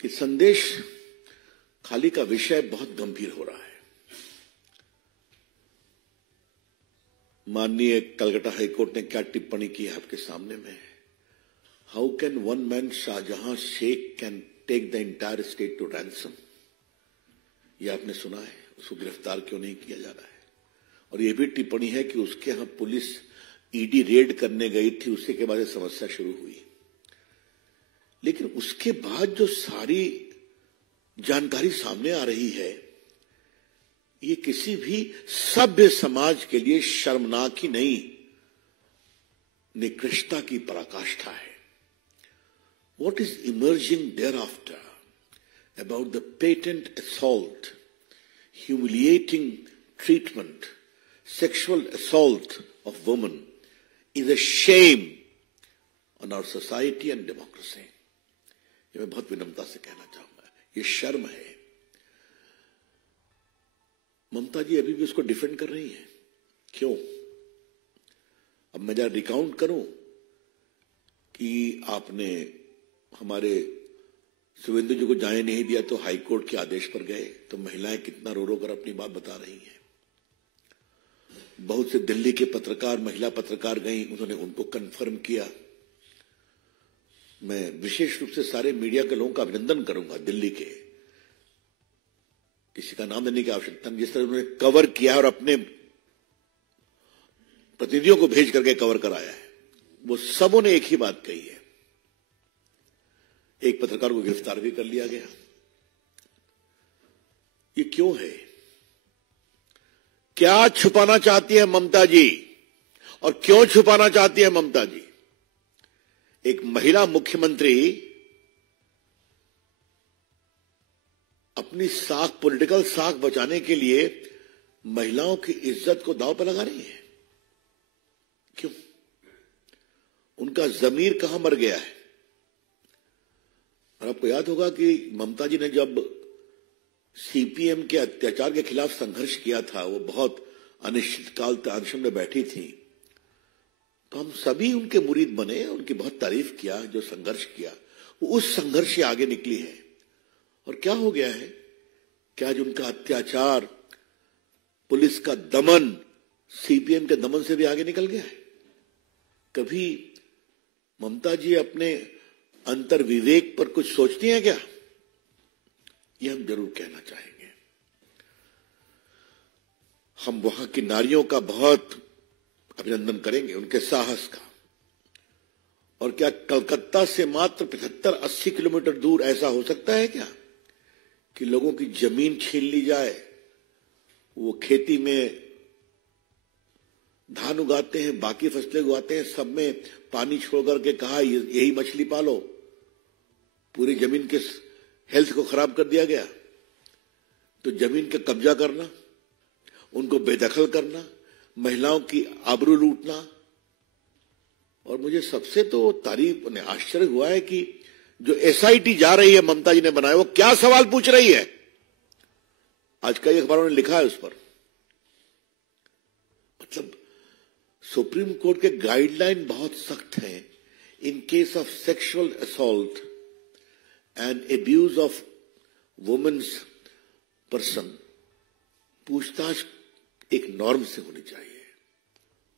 कि संदेश खाली का विषय बहुत गंभीर हो रहा है। माननीय कलकत्ता हाईकोर्ट ने क्या टिप्पणी की है आपके सामने में। How can one man Shahjahan Sheikh can take the entire state to ransom, ये आपने सुना है। उसको गिरफ्तार क्यों नहीं किया जा रहा है। और यह भी टिप्पणी है कि उसके यहां पुलिस ईडी रेड करने गई थी, उसी के बाद समस्या शुरू हुई। लेकिन उसके बाद जो सारी जानकारी सामने आ रही है, ये किसी भी सभ्य समाज के लिए शर्मनाक ही नहीं, निकृष्टता की पराकाष्ठा है। What is emerging thereafter about the patent assault, humiliating treatment, sexual assault of women is a shame on our society and democracy. ये मैं बहुत विनम्रता से कहना चाहूंगा, ये शर्म है। ममता जी अभी भी उसको डिफेंड कर रही हैं। क्यों? अब मैं जरा रिकाउंट करूं कि आपने हमारे सुवेंदु जी को जाने नहीं दिया तो हाईकोर्ट के आदेश पर गए, तो महिलाएं कितना रो रो कर अपनी बात बता रही हैं। बहुत से दिल्ली के पत्रकार, महिला पत्रकार गई, उन्होंने उनको कंफर्म किया। मैं विशेष रूप से सारे मीडिया के लोगों का अभिनंदन करूंगा, दिल्ली के, किसी का नाम देने की आवश्यकता नहीं, जिस तरह उन्होंने कवर किया और अपने प्रतिनिधियों को भेज करके कवर कराया है। वो सबों ने एक ही बात कही है। एक पत्रकार को गिरफ्तार भी कर लिया गया। ये क्यों है? क्या छुपाना चाहती है ममता जी, और क्यों छुपाना चाहती है ममता जी? एक महिला मुख्यमंत्री अपनी साख, पॉलिटिकल साख बचाने के लिए महिलाओं की इज्जत को दांव पर लगा रही है। क्यों? उनका जमीर कहां मर गया है? और आपको याद होगा कि ममता जी ने जब सीपीएम के अत्याचार के खिलाफ संघर्ष किया था, वो बहुत अनिश्चितकाल तक अनशन में बैठी थी, तो हम सभी उनके मुरीद बने, उनकी बहुत तारीफ किया। जो संघर्ष किया वो उस संघर्ष से आगे निकली है। और क्या हो गया है कि आज उनका अत्याचार, पुलिस का दमन सीपीएम के दमन से भी आगे निकल गया है। कभी ममता जी अपने अंतर विवेक पर कुछ सोचती हैं क्या? ये हम जरूर कहना चाहेंगे। हम वहां की नारियों का बहुत अभिनंदन करेंगे, उनके साहस का। और क्या कलकत्ता से मात्र 75-80 किलोमीटर दूर ऐसा हो सकता है क्या कि लोगों की जमीन छीन ली जाए? वो खेती में धान उगाते हैं, बाकी फसलें उगाते हैं, सब में पानी छोड़ करके कहा यही मछली पालो। पूरी जमीन के हेल्थ को खराब कर दिया गया। तो जमीन का कब्जा करना, उनको बेदखल करना, महिलाओं की आबरू लूटना। और मुझे सबसे तो तारीफ ने आश्चर्य हुआ है कि जो एसआईटी जा रही है, ममता जी ने बनाया, वो क्या सवाल पूछ रही है। आज कई अखबारों ने लिखा है उस पर। मतलब सुप्रीम कोर्ट के गाइडलाइन बहुत सख्त हैं। In case of sexual assault and abuse of womens person, पूछताछ एक नॉर्म से होनी चाहिए।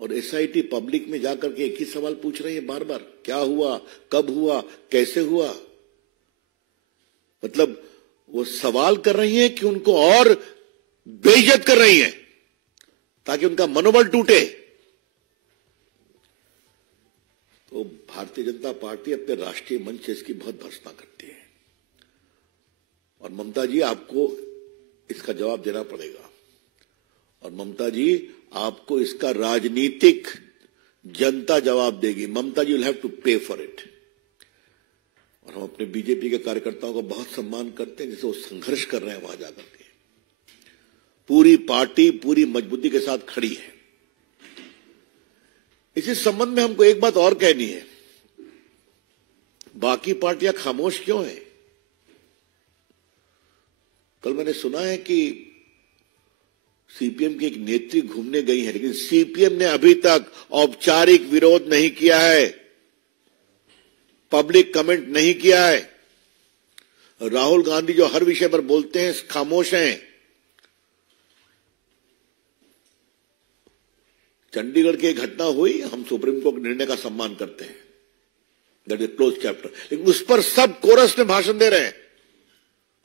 और एसआईटी पब्लिक में जाकर के एक ही सवाल पूछ रही है बार बार, क्या हुआ, कब हुआ, कैसे हुआ। मतलब वो सवाल कर रही हैं कि उनको और बेइज्जत कर रही हैं ताकि उनका मनोबल टूटे। तो भारतीय जनता पार्टी अपने राष्ट्रीय मंच से इसकी बहुत भर्त्सना करती है। और ममता जी, आपको इसका जवाब देना पड़ेगा। और ममता जी, आपको इसका राजनीतिक जनता जवाब देगी। ममता जी विल हैव टू पे फॉर इट। और हम अपने बीजेपी के कार्यकर्ताओं का बहुत सम्मान करते हैं, जैसे वो संघर्ष कर रहे हैं वहां जाकर के। पूरी पार्टी पूरी मजबूती के साथ खड़ी है। इसी संबंध में हमको एक बात और कहनी है, बाकी पार्टियां खामोश क्यों हैं? कल मैंने सुना है कि सीपीएम की एक नेत्री घूमने गई है, लेकिन सीपीएम ने अभी तक औपचारिक विरोध नहीं किया है, पब्लिक कमेंट नहीं किया है। राहुल गांधी जो हर विषय पर बोलते हैं खामोश हैं। चंडीगढ़ की घटना हुई, हम सुप्रीम कोर्ट निर्णय का सम्मान करते हैं, दैट इज क्लोज चैप्टर, लेकिन उस पर सब कोरस में भाषण दे रहे हैं।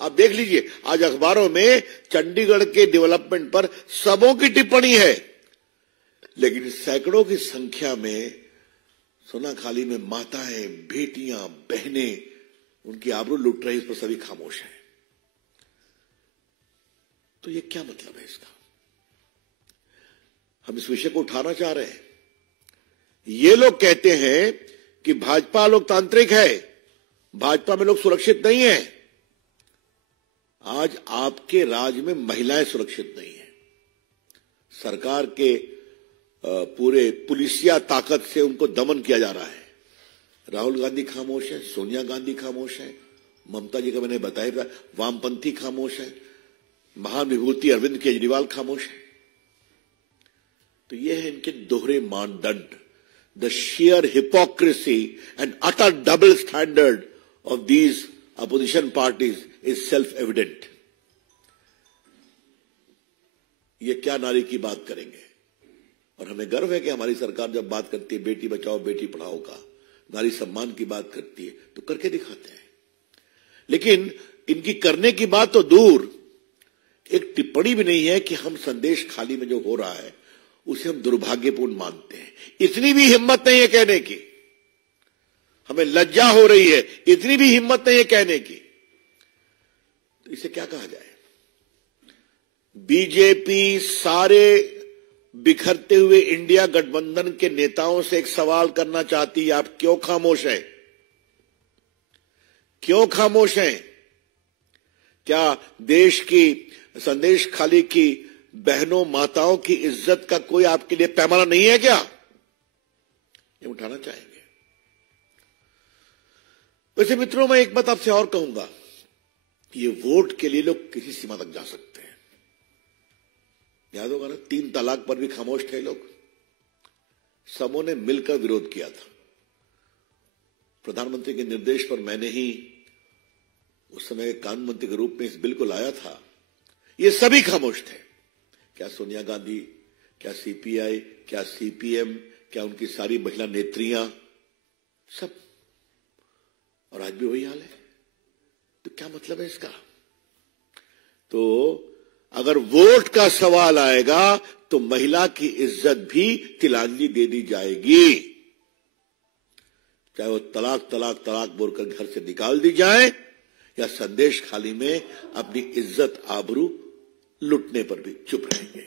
आप देख लीजिए, आज अखबारों में चंडीगढ़ के डेवलपमेंट पर सबों की टिप्पणी है, लेकिन सैकड़ों की संख्या में सोनाखाली में माताएं, बेटियां, बहनें उनकी आबरू लूट रही, इस पर सभी खामोश हैं। तो ये क्या मतलब है इसका? हम इस विषय को उठाना चाह रहे हैं। ये लोग कहते हैं कि भाजपा लोकतांत्रिक है, भाजपा में लोग सुरक्षित नहीं है। आज आपके राज्य में महिलाएं सुरक्षित नहीं है। सरकार के पूरे पुलिसिया ताकत से उनको दमन किया जा रहा है। राहुल गांधी खामोश है, सोनिया गांधी खामोश है, ममता जी का मैंने बताया, वामपंथी खामोश है, महान विभूति अरविंद केजरीवाल खामोश है। तो ये है इनके दोहरे मानदंड। The sheer hypocrisy and utter double standard of these opposition parties is self-evident. ये क्या नारी की बात करेंगे? और हमें गर्व है कि हमारी सरकार जब बात करती है बेटी बचाओ बेटी पढ़ाओ का, नारी सम्मान की बात करती है, तो करके दिखाते हैं। लेकिन इनकी करने की बात तो दूर, एक टिप्पणी भी नहीं है कि हम संदेश खाली में जो हो रहा है उसे हम दुर्भाग्यपूर्ण मानते हैं। इतनी भी हिम्मत नहीं है कहने की, हमें लज्जा हो रही है, इतनी भी हिम्मत नहीं है कहने की। तो इसे क्या कहा जाए? बीजेपी सारे बिखरते हुए इंडिया गठबंधन के नेताओं से एक सवाल करना चाहती है, आप क्यों खामोश हैं? क्यों खामोश हैं? क्या देश की संदेश खाली की बहनों माताओं की इज्जत का कोई आपके लिए पैमाना नहीं है क्या? ये उठाना चाहेंगे। वैसे मित्रों, मैं एक बात आपसे और कहूंगा, ये वोट के लिए लोग किसी सीमा तक जा सकते हैं। याद होगा ना, 3 तलाक पर भी खामोश थे लोग, सबों ने मिलकर विरोध किया था। प्रधानमंत्री के निर्देश पर मैंने ही उस समय कानून मंत्री के रूप में इस बिल को लाया था। ये सभी खामोश थे। क्या सोनिया गांधी, क्या सीपीआई, क्या सीपीएम, क्या उनकी सारी महिला नेत्रियां, सब। और आज भी वही हाल है। तो क्या मतलब है इसका? तो अगर वोट का सवाल आएगा तो महिला की इज्जत भी तिलांजलि दे दी जाएगी, चाहे वो तलाक तलाक तलाक बोलकर घर से निकाल दी जाए या संदेश खाली में अपनी इज्जत आबरू लुटने पर भी चुप रहेंगे।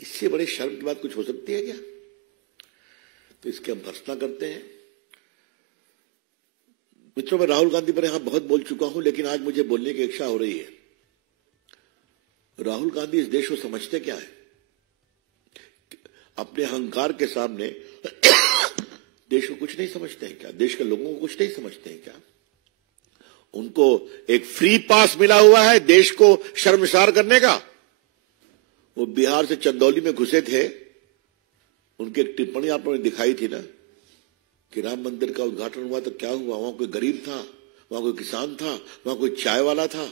इससे बड़े शर्म की बात कुछ हो सकती है क्या? तो इसके हम भर्त्सना करते हैं। मित्रों, मैं राहुल गांधी पर यहां बहुत बोल चुका हूं, लेकिन आज मुझे बोलने की इच्छा हो रही है। राहुल गांधी इस देश को समझते क्या है? अपने अहंकार के सामने देश को कुछ नहीं समझते हैं क्या? देश के लोगों को कुछ नहीं समझते हैं क्या? उनको एक फ्री पास मिला हुआ है देश को शर्मसार करने का। वो बिहार से चंदौली में घुसे थे, उनकी एक टिप्पणी आपने दिखाई थी ना कि राम मंदिर का उद्घाटन हुआ तो क्या हुआ? वहां कोई गरीब था, वहां कोई किसान था, वहां कोई चाय वाला था,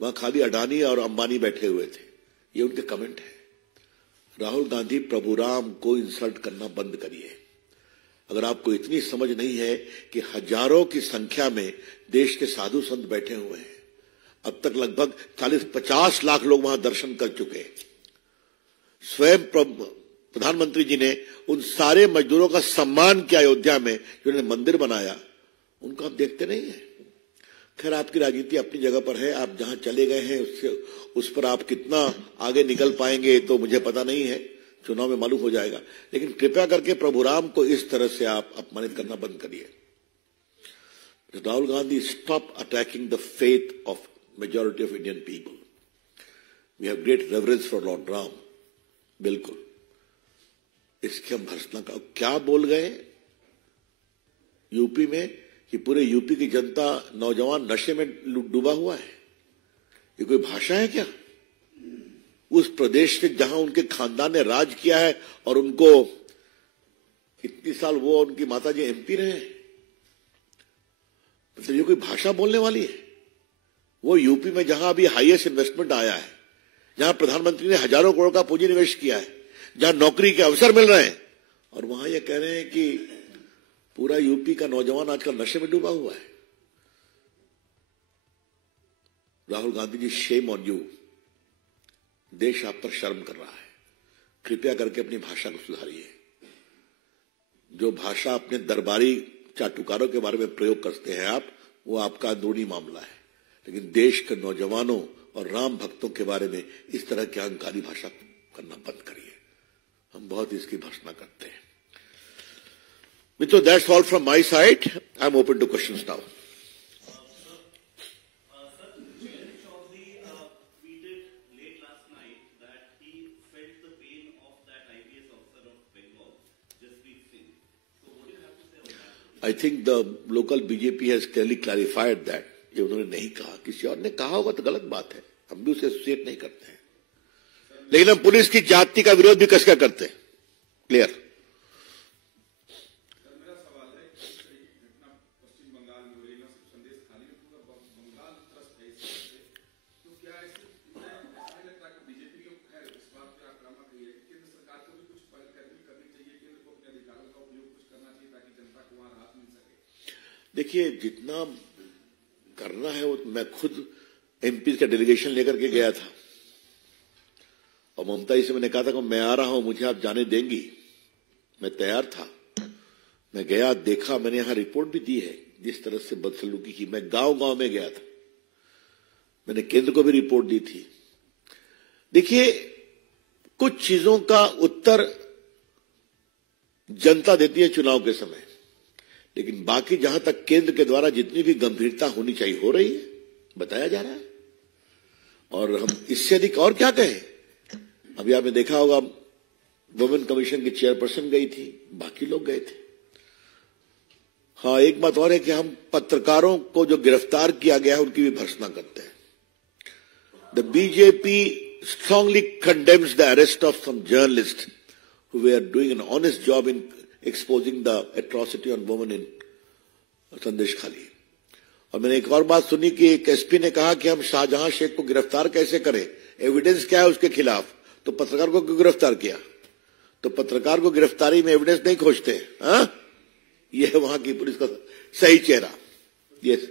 वहां खाली अडानी और अंबानी बैठे हुए थे। ये उनके कमेंट है। राहुल गांधी, प्रभु राम को इंसल्ट करना बंद करिए। अगर आपको इतनी समझ नहीं है कि हजारों की संख्या में देश के साधु संत बैठे हुए हैं, अब तक लगभग 40-50 लाख लोग वहां दर्शन कर चुके हैं। स्वयं प्रधानमंत्री जी ने उन सारे मजदूरों का सम्मान किया अयोध्या में, जिन्होंने मंदिर बनाया, उनको आप देखते नहीं है। खैर, आपकी राजनीति अपनी जगह पर है, आप जहां चले गए हैं उस पर आप कितना आगे निकल पाएंगे तो मुझे पता नहीं है, चुनाव में मालूम हो जाएगा। लेकिन कृपया करके प्रभु राम को इस तरह से आप अपमानित करना बंद करिए। Rahul Gandhi, stop attacking the faith of majority of Indian people. We have great reverence for lord Ram. बिल्कुल, इसके हम भर्त्सना का क्या बोल गए यूपी में कि पूरे यूपी की जनता, नौजवान नशे में डूबा हुआ है। ये कोई भाषा है क्या? उस प्रदेश से जहां उनके खानदान ने राज किया है और उनको इतनी साल वो और उनकी माताजी एमपी रहे, मतलब ये कोई भाषा बोलने वाली है? वो यूपी में जहां अभी हाईएस्ट इन्वेस्टमेंट आया है, जहां प्रधानमंत्री ने हजारों करोड़ का पूंजी निवेश किया है, जहां नौकरी के अवसर मिल रहे हैं, और वहां ये कह रहे हैं कि पूरा यूपी का नौजवान आजकल नशे में डूबा हुआ है। Rahul Gandhi ji, shame on you. देश आप पर शर्म कर रहा है। कृपया करके अपनी भाषा को सुधारिए। जो भाषा अपने दरबारी चाटुकारों के बारे में प्रयोग करते हैं आप, वो आपका अंदरूनी मामला है, लेकिन देश के नौजवानों और राम भक्तों के बारे में इस तरह की अहंकारी भाषा करना बंद करिए। हम बहुत इसकी भर्त्सना करते हैं। मित्रों, that's all from my side. I am open two questions now. I think the local BJP has clearly clarified that। ये उन्होंने नहीं कहा, किसी और ने कहा होगा तो गलत बात है, हम भी उसे एसोसिएट नहीं करते हैं, लेकिन हम पुलिस की जाति का विरोध भी कसकर करते हैं। क्लियर। मेरा सवाल है कि घटना पश्चिम बंगाल में हो रही है, संदेश खाली में पूरा बंगाल त्रस्त है इस वजह से, तो क्या ऐसे नहीं लगता कि बीजेपी को खैर इस बात पे आक्रामक है कि केंद्र सरकार को भी कुछ पहलकदमी करनी चाहिए, केंद्र को अपने अधिकारों का उपयोग कुछ करना चाहिए ताकि जनता को वहां राहत मिल सके। देखिए, जितना करना है वो मैं खुद एमपी का डेलीगेशन लेकर के गया था, और ममता जी से मैंने कहा था कि मैं आ रहा हूं, मुझे आप जाने देंगी। मैं तैयार था, मैं गया, देखा, मैंने यहां रिपोर्ट भी दी है जिस तरह से बदसलूकी की। मैं गांव गांव में गया था, मैंने केंद्र को भी रिपोर्ट दी थी। देखिए, कुछ चीजों का उत्तर जनता देती है चुनाव के समय, लेकिन बाकी जहां तक केंद्र के द्वारा जितनी भी गंभीरता होनी चाहिए हो रही है, बताया जा रहा है, और हम इससे अधिक और क्या कहें। अभी आपने देखा होगा, वुमेन कमीशन की चेयरपर्सन गई थी, बाकी लोग गए थे। हाँ, एक बात और है कि हम पत्रकारों को जो गिरफ्तार किया गया है उनकी भी भर्त्सना करते हैं। The BJP strongly condemns the arrest of some journalists who were doing an honest job in exposing the atrocity on women in संदेश खाली। और मैंने एक और बात सुनी कि एक एसपी ने कहा कि हम शाहजहां शेख को गिरफ्तार कैसे करें, एविडेंस क्या है उसके खिलाफ, तो पत्रकार को क्यों गिरफ्तार किया? तो पत्रकार को गिरफ्तारी में एविडेंस नहीं खोजते। हाँ, यह है वहां की पुलिस का सही चेहरा। यस,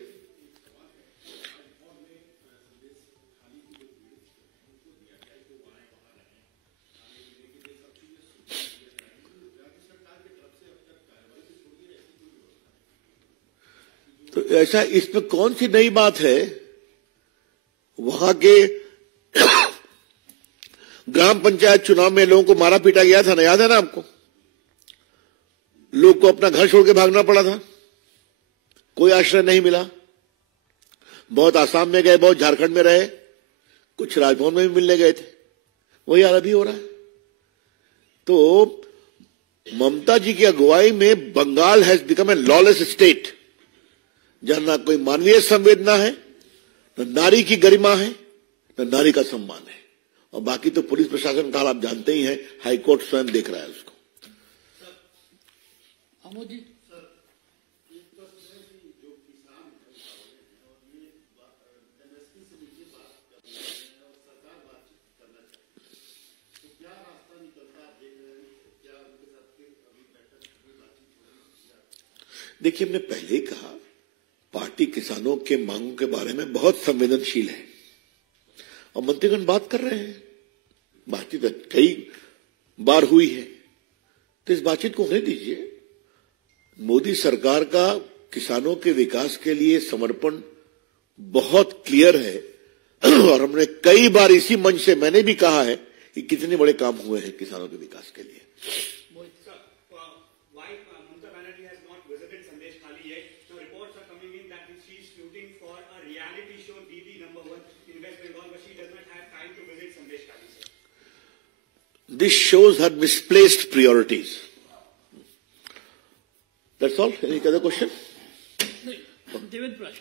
तो ऐसा इसमें कौन सी नई बात है? वहां के ग्राम पंचायत चुनाव में लोगों को मारा पीटा गया था ना, याद है ना आपको? लोग को अपना घर छोड़ के भागना पड़ा था, कोई आश्रय नहीं मिला। बहुत आसाम में गए, बहुत झारखंड में रहे, कुछ राजभवन में भी मिलने गए थे। वही हाल अभी हो रहा है। तो ममता जी की अगुवाई में Bengal has become a lawless state, जहां ना कोई मानवीय संवेदना है, न नारी की गरिमा है, न नारी का सम्मान है। और बाकी तो पुलिस प्रशासन का हाल आप जानते ही हैं, हाईकोर्ट स्वयं देख रहा है उसको। देखिए, हमने पहले ही कहा, पार्टी किसानों के मांगों के बारे में बहुत संवेदनशील है और मंत्रीगण बात कर रहे हैं। बातचीत कई बार हुई है, तो इस बातचीत को होने दीजिए। मोदी सरकार का किसानों के विकास के लिए समर्पण बहुत क्लियर है, और हमने कई बार इसी मंच से मैंने भी कहा है कि कितने बड़े काम हुए हैं किसानों के विकास के लिए। This shows her misplaced priorities. That's all. Any other question? Devendra प्रकाश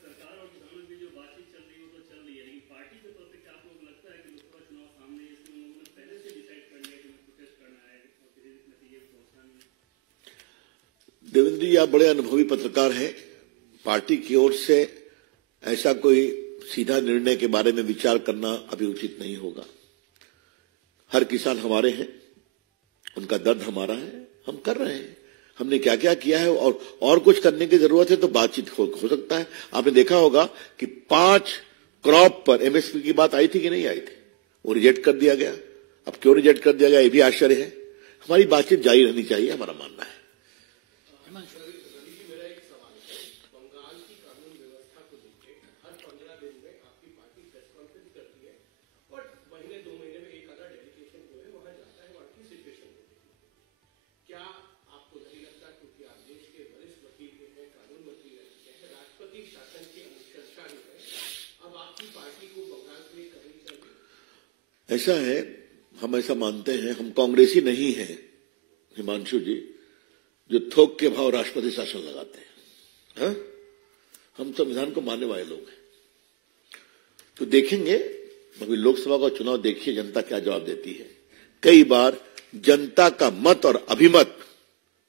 सरकार और किसानों की जो बातचीत चल रही है वो तो चल रही है, लेकिन पार्टी के तौर पे क्या आपको लगता है कि लोकसभा चुनाव सामने है, इसमें लोगों ने पहले से डिसाइड कर लिया कि प्रोटेस्ट करना है और किसी नतीजे पे पहुंचना नहीं? देवेंद्र जी, आप बड़े अनुभवी पत्रकार हैं। पार्टी की ओर से ऐसा कोई सीधा निर्णय के बारे में विचार करना अभी उचित नहीं होगा। हर किसान हमारे हैं, उनका दर्द हमारा है, हम कर रहे हैं। हमने क्या क्या किया है और कुछ करने की जरूरत है तो बातचीत हो सकता है। आपने देखा होगा कि 5 क्रॉप पर एमएसपी की बात आई थी कि नहीं आई थी, वो रिजेक्ट कर दिया गया। अब क्यों रिजेक्ट कर दिया गया ये भी आश्चर्य है। हमारी बातचीत जारी रहनी चाहिए, हमारा मानना है। ऐसा है, हम ऐसा मानते हैं, हम कांग्रेसी नहीं हैं हिमांशु जी जो थोक के भाव राष्ट्रपति शासन लगाते हैं। हाँ? हम संविधान को मानने वाले लोग हैं। तो देखेंगे, अभी लोकसभा का चुनाव देखिए जनता क्या जवाब देती है। कई बार जनता का मत और अभिमत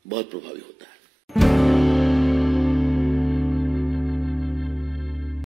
बहुत प्रभावी होता है।